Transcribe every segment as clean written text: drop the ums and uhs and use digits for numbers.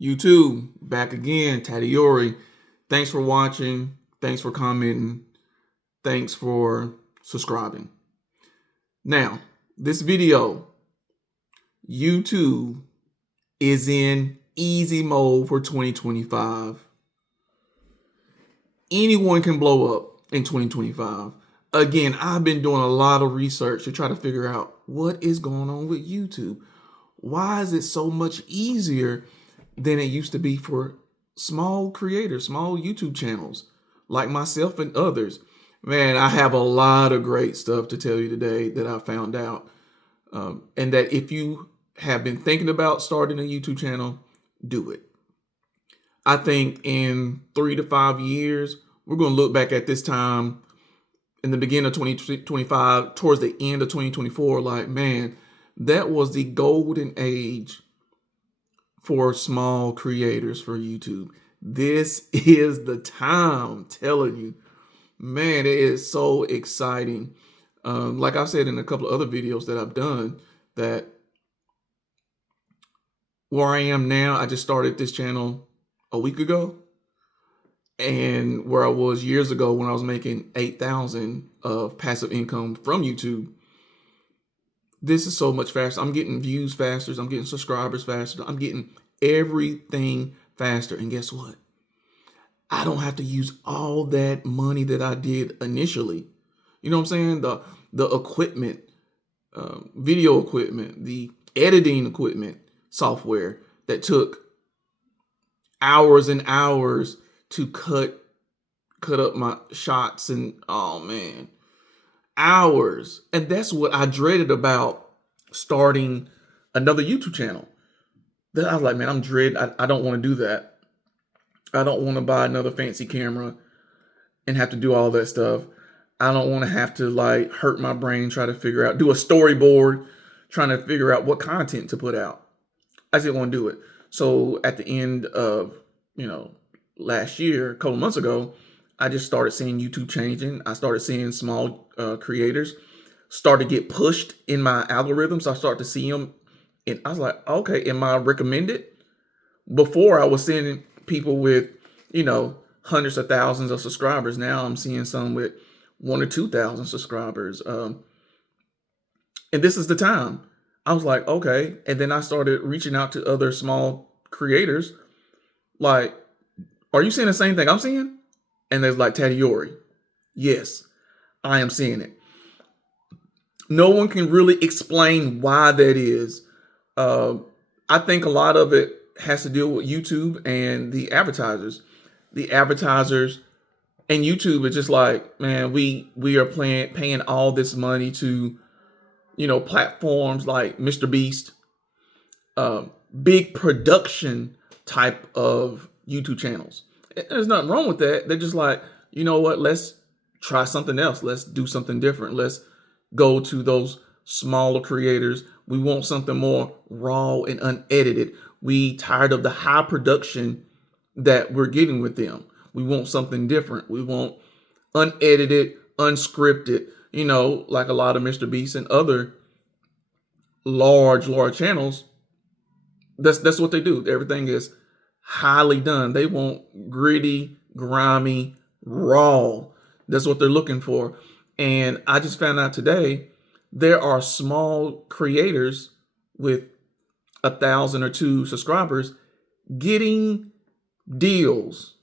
YouTube, back again, Tadiori. Thanks for watching. Thanks for commenting. Thanks for subscribing. Now, this video, YouTube is in easy mode for 2025. Anyone can blow up in 2025. Again, I've been doing a lot of research to try to figure out what is going on with YouTube. Why is it so much easier than it used to be for small creators, small YouTube channels like myself and others? Man, I have a lot of great stuff to tell you today that I found out. And that if you have been thinking about starting a YouTube channel, do it. I think in 3 to 5 years, we're going to look back at this time in the beginning of 2025, towards the end of 2024, like, man, that was the golden age for small creators for YouTube. This is the time, I'm telling you. Man, it is so exciting. Like I've said in a couple of other videos that I've done, that where I am now, I just started this channel a week ago. And where I was years ago when I was making 8,000 of passive income from YouTube, this is so much faster. I'm getting views faster. I'm getting subscribers faster. I'm getting everything faster. And guess what? I don't have to use all that money that I did initially. You know what I'm saying? The equipment, video equipment, the editing equipment software that took hours and hours to cut up my shots, and oh man, hours. And that's what I dreaded about starting another YouTube channel. That I was like, man, I'm dread. I don't want to do that. I don't want to buy another fancy camera and have to do all that stuff. I don't want to have to like hurt my brain, try to figure out, do a storyboard, trying to figure out what content to put out. I just didn't want to do it. So at the end of, last year, a couple months ago, I just started seeing YouTube changing. I started seeing small creators start to get pushed in my algorithms. I started to see them, and I was like, okay, am I recommended? Before I was seeing people with, hundreds of thousands of subscribers. Now I'm seeing some with 1 or 2,000 subscribers. And this is the time. I was like, okay. And then I started reaching out to other small creators, like, are you seeing the same thing I'm seeing? And there's like, Tadiori, yes, I am seeing it. No one can really explain why that is. I think a lot of it has to deal with YouTube and the advertisers. The advertisers and YouTube is just like, man, we are paying all this money to, platforms like Mr. Beast, big production type of YouTube channels. There's nothing wrong with that. They're just like, you know what? Let's try something else. Let's do something different. Let's go to those smaller creators. We want something more raw and unedited. We tired of the high production that we're getting with them. We want something different. We want unedited, unscripted, like a lot of Mr. Beast and other large channels. That's what they do. Everything is highly done. They want gritty, grimy, raw. That's what they're looking for. And I just found out today there are small creators with 1,000 or 2 subscribers getting deals.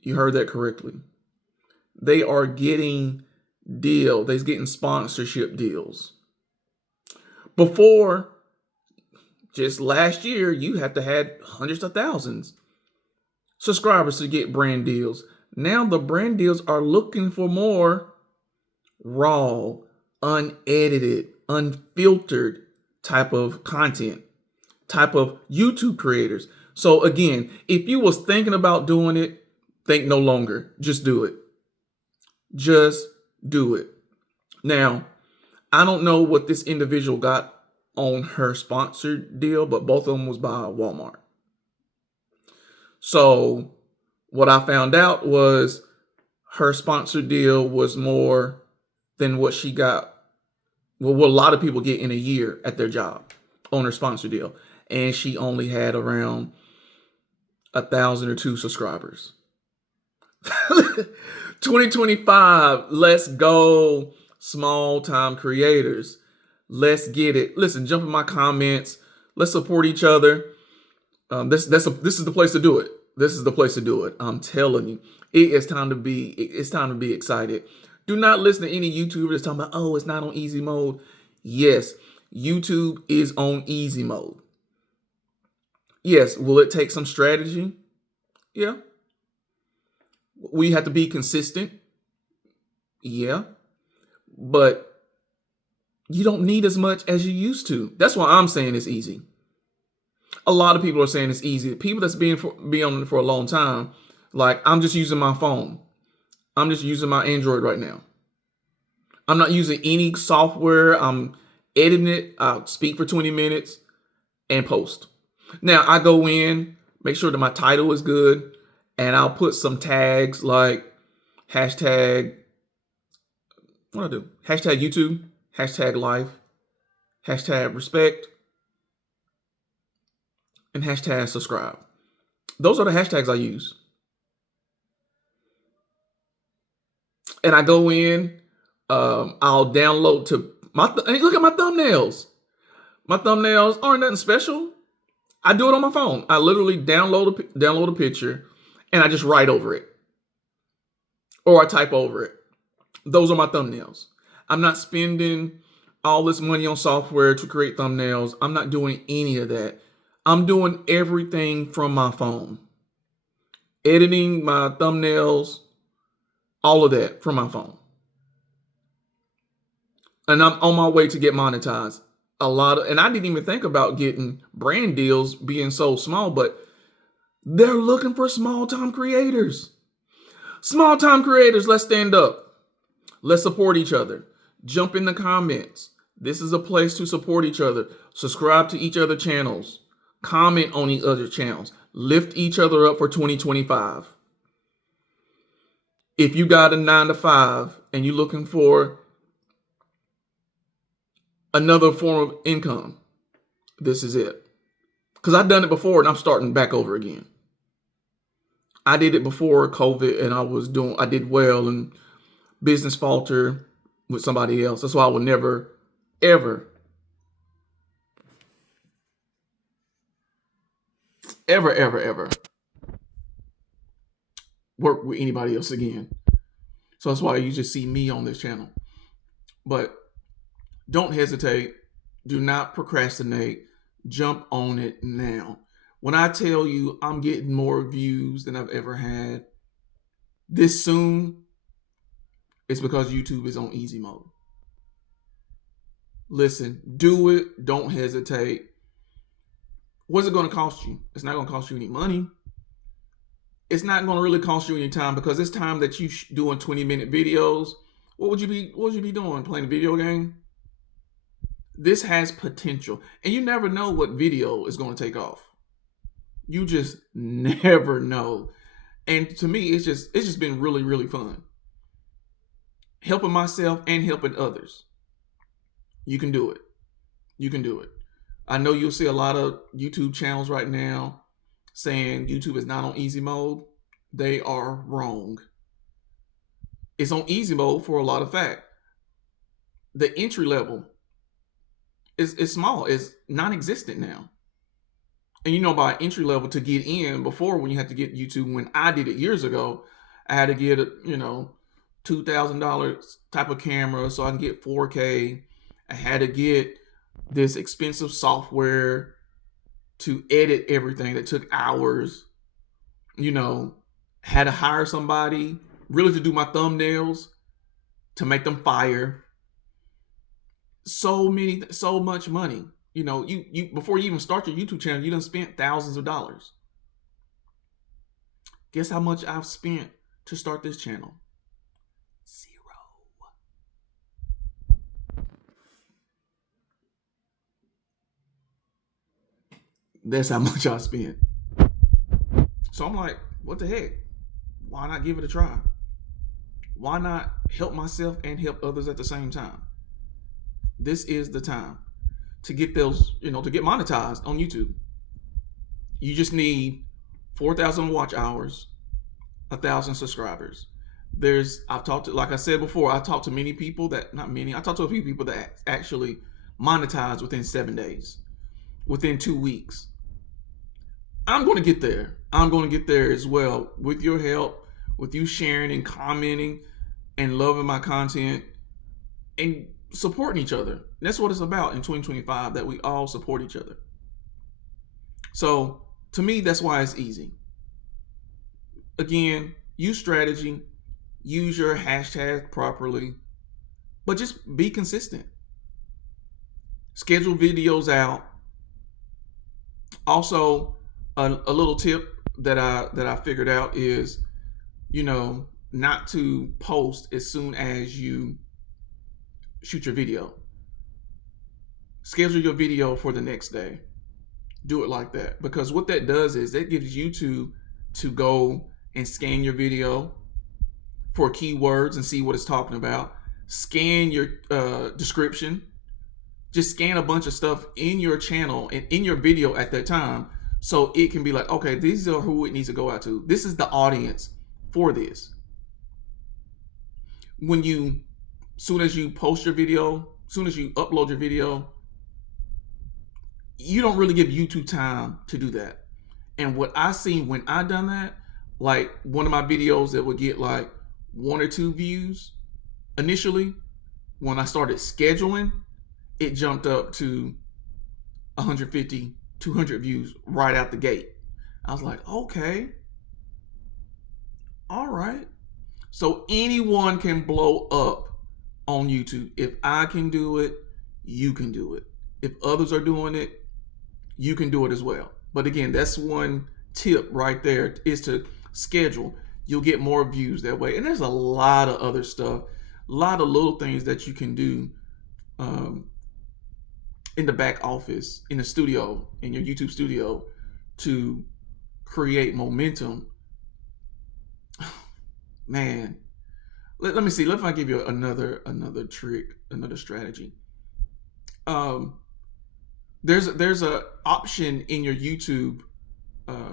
You heard that correctly. They are getting deals. They're getting sponsorship deals. Before, just last year, you have to have hundreds of thousands subscribers to get brand deals. Now the brand deals are looking for more raw, unedited, unfiltered type of content, type of YouTube creators. So again, if you was thinking about doing it, think no longer. Just do it. Just do it. Now, I don't know what this individual got on her sponsored deal, but both of them was by Walmart. So what I found out was her sponsored deal was more than what she got, well, what a lot of people get in a year at their job. on her sponsor deal, and she only had around 1,000 or two subscribers. 2025, let's go, small time creators. Let's get it. Listen, jump in my comments. Let's support each other. This is the place to do it. This is the place to do it. I'm telling you, it's time to be excited. Do not listen to any YouTubers talking about, oh, it's not on easy mode. Yes, YouTube is on easy mode. Yes, will it take some strategy? Yeah. We have to be consistent. Yeah. But you don't need as much as you used to. That's why I'm saying it's easy. A lot of people are saying it's easy. People that's been on it for a long time, like, I'm just using my phone. I'm just using my Android right now. I'm not using any software. I'm editing it. I'll speak for 20 minutes and post. Now, I go in, make sure that my title is good, and I'll put some tags like hashtag, what do I do? Hashtag YouTube, hashtag life, hashtag respect, and hashtag subscribe. Those are the hashtags I use. And I go in, I'll download to look at my thumbnails. My thumbnails aren't nothing special. I do it on my phone. I literally download a picture and I just write over it. Or I type over it. Those are my thumbnails. I'm not spending all this money on software to create thumbnails. I'm not doing any of that. I'm doing everything from my phone. Editing my thumbnails, all of that from my phone. And I'm on my way to get monetized. And I didn't even think about getting brand deals being so small, but they're looking for small time creators. Small time creators, let's stand up. Let's support each other. Jump in the comments. This is a place to support each other. Subscribe to each other's channels. Comment on each other's channels. Lift each other up for 2025. If you got a 9-to-5 and you're looking for another form of income, this is it. Because I've done it before and I'm starting back over again. I did it before COVID and I did well, and business falter with somebody else. That's why I would never, ever work with anybody else again. So that's why you just see me on this channel. But don't hesitate. Do not procrastinate. Jump on it now. When I tell you I'm getting more views than I've ever had this soon, it's because YouTube is on easy mode. Listen, do it. Don't hesitate. What's it going to cost you? It's not going to cost you any money. It's not going to really cost you any time, because this time that you doing 20-minute videos, what would you be doing? Playing a video game? This has potential, and you never know what video is going to take off. You just never know. And to me, it's just been really, really fun. Helping myself and helping others. You can do it. You can do it. I know you'll see a lot of YouTube channels right now saying YouTube is not on easy mode. They are wrong. It's on easy mode for a lot of fact. The entry level is small. It's non-existent now. And you know, by entry level, to get in, before, when you had to get YouTube, when I did it years ago, I had to get a $2,000 type of camera so I can get 4K. I had to get this expensive software to edit everything that took hours. Had to hire somebody really to do my thumbnails, to make them fire. So much money. You before you even start your YouTube channel, you done spent thousands of dollars. Guess how much I've spent to start this channel? 0. That's how much I spent. So I'm like, what the heck? Why not give it a try? Why not help myself and help others at the same time? This is the time to get those, to get monetized on YouTube. You just need 4,000 watch hours, 1,000 subscribers. Like I said before, I talked to many people I talked to a few people that actually monetize within 7 days, within 2 weeks. I'm going to get there. I'm going to get there as well with your help, with you sharing and commenting and loving my content and supporting each other. That's what it's about in 2025, that we all support each other. So to me, that's why it's easy. Again, use strategy, use your hashtag properly, but just be consistent. Schedule videos out. Also, a little tip that I figured out is, not to post as soon as you shoot your video. Schedule your video for the next day. Do it like that, because what that does is that gives YouTube to go and scan your video for keywords and see what it's talking about. Scan your description. Just scan a bunch of stuff in your channel and in your video at that time, so it can be like, okay, these are who it needs to go out to. This is the audience for this. Soon as you post your video, soon as you upload your video, you don't really give YouTube time to do that. And what I seen when I done that, like one of my videos that would get like 1 or 2 views initially, when I started scheduling, it jumped up to 150, 200 views right out the gate. I was like, okay, all right. So anyone can blow up on YouTube. If I can do it, you can do it. If others are doing it, you can do it as well. But again, that's one tip right there, is to schedule. You'll get more views that way. And there's a lot of other stuff, a lot of little things that you can do in the back office, in the studio, in your YouTube studio, to create momentum. Man, let me see. Let me give you another trick, another strategy. There's a option in your YouTube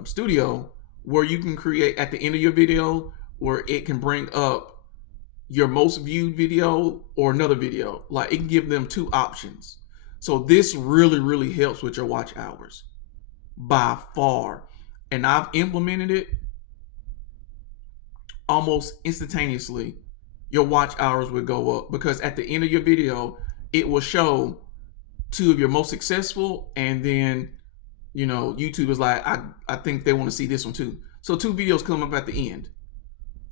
studio where you can create at the end of your video, where it can bring up your most viewed video or another video. Like, it can give them 2 options. So this really, really helps with your watch hours by far. And I've implemented it almost instantaneously. Your watch hours would go up, because at the end of your video, it will show 2 of your most successful, and then, YouTube is like, I think they want to see this one too. So 2 videos come up at the end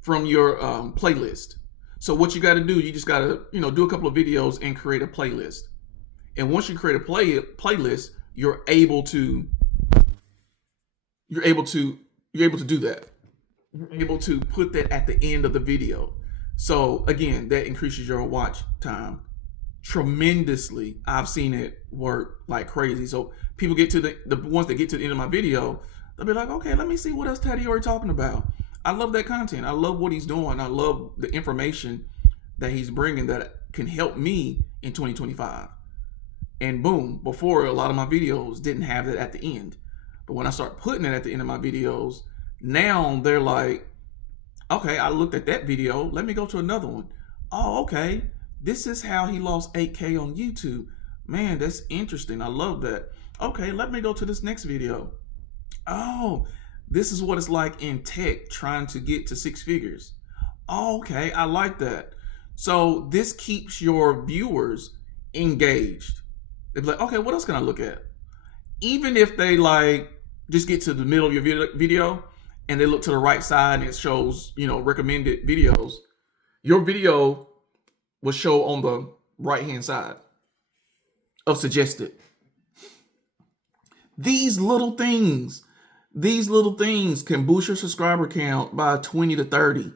from your playlist. So what you got to do, you just got to, do a couple of videos and create a playlist. And once you create a playlist, you're able to do that. You're able to put that at the end of the video. So again, that increases your watch time tremendously. I've seen it work like crazy. So people get to the ones that get to the end of my video, they'll be like, okay, let me see what else Teddy already talking about. I love that content. I love what he's doing. I love the information that he's bringing that can help me in 2025. And boom, before, a lot of my videos didn't have that at the end. But when I start putting it at the end of my videos, now they're like, okay, I looked at that video. Let me go to another one. Oh, okay. This is how he lost 8K on YouTube. Man, that's interesting. I love that. Okay, let me go to this next video. Oh, this is what it's like in tech, trying to get to 6 figures. Oh, okay, I like that. So this keeps your viewers engaged. They'll be like, okay, what else can I look at? Even if they just get to the middle of your video and they look to the right side and it shows, recommended videos, your video will show on the right-hand side of suggested. These little things can boost your subscriber count by 20 to 30.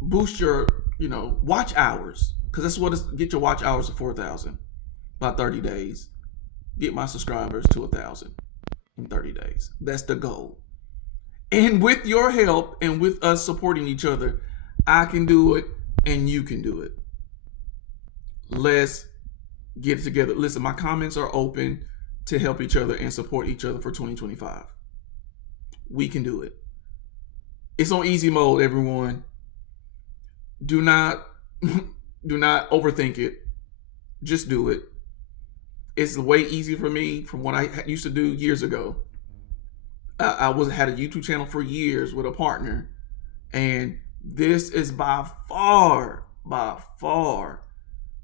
Boost your, watch hours, because that's what it's, get your watch hours to 4,000 by 30 days. Get my subscribers to 1,000 in 30 days. That's the goal. And with your help and with us supporting each other, I can do it and you can do it. Let's get it together. Listen, my comments are open to help each other and support each other for 2025. We can do it. It's on easy mode, everyone. Do not do not overthink it. Just do it. It's way easier for me from what I used to do years ago. I had a YouTube channel for years with a partner, and this is by far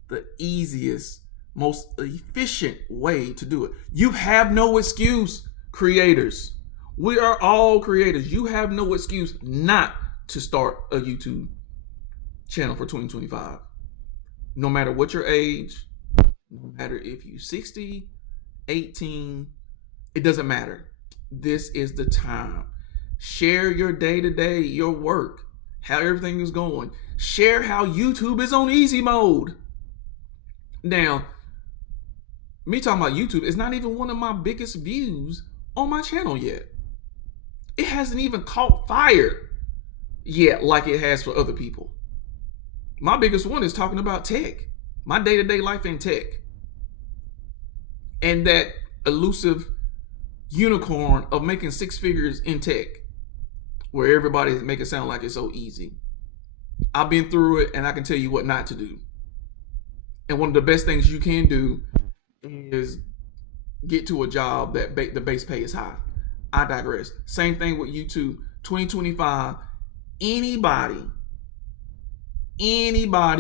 the easiest, most efficient way to do it. You have no excuse, creators. We are all creators. You have no excuse not to start a YouTube channel for 2025. No matter what your age, no matter if you're 60, 18, it doesn't matter. This is the time. Share your day-to-day, your work, how everything is going. Share how YouTube is on easy mode. Now, me talking about YouTube is not even one of my biggest views on my channel yet. It hasn't even caught fire yet like it has for other people. My biggest one is talking about tech, my day-to-day life in tech. And that elusive unicorn of making 6 figures in tech, where everybody make it sound like it's so easy. I've been through it, and I can tell you what not to do. And one of the best things you can do is get to a job that the base pay is high. I digress. Same thing with YouTube. 2025, anybody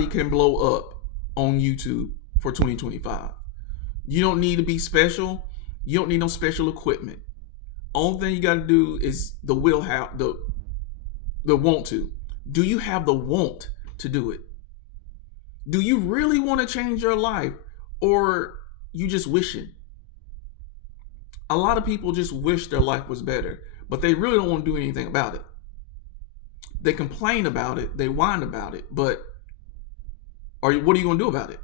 can blow up on YouTube for 2025. You don't need to be special. You don't need no special equipment. Only thing you got to do is the want to. Do you have the want to do it? Do you really want to change your life, or you just wishing? A lot of people just wish their life was better, but they really don't want to do anything about it. They complain about it, they whine about it, but what are you going to do about it?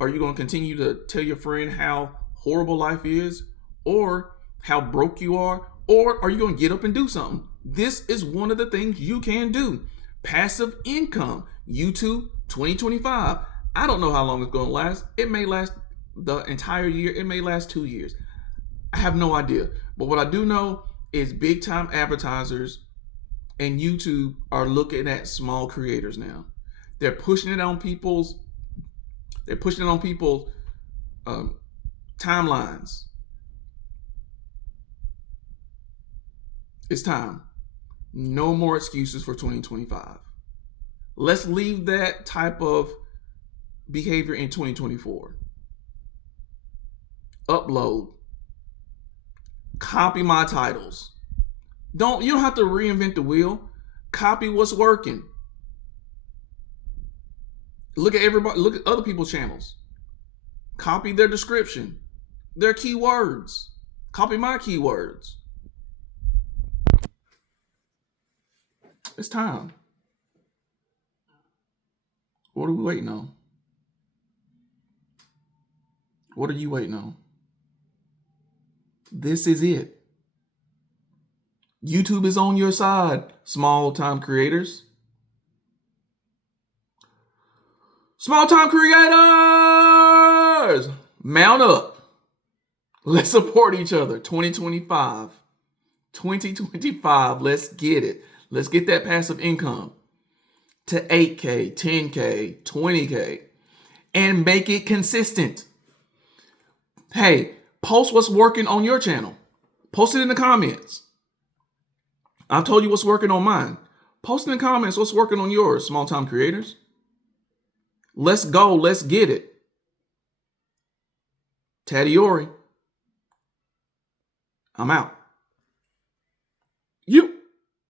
Are you going to continue to tell your friend how horrible life is, or how broke you are, or are you going to get up and do something? This is one of the things you can do. Passive income, YouTube 2025. I don't know how long it's going to last. It may last the entire year. It may last 2 years. I have no idea. But what I do know is big time advertisers and YouTube are looking at small creators now. They're pushing it on people's timelines. It's time. No more excuses for 2025. Let's leave that type of behavior in 2024. Upload. Copy my titles. You don't have to reinvent the wheel. Copy what's working. Look at other people's channels. Copy their description, their keywords. Copy my keywords. It's time. What are we waiting on? What are you waiting on? This is it. YouTube is on your side, small time creators. Small time creators, mount up. Let's support each other. 2025, let's get it. Let's get that passive income to 8K, 10K, 20K, and make it consistent. Hey, post what's working on your channel. Post it in the comments. I've told you what's working on mine. Post in the comments what's working on yours, small time creators. Let's go. Let's get it. Taddy Ori. I'm out.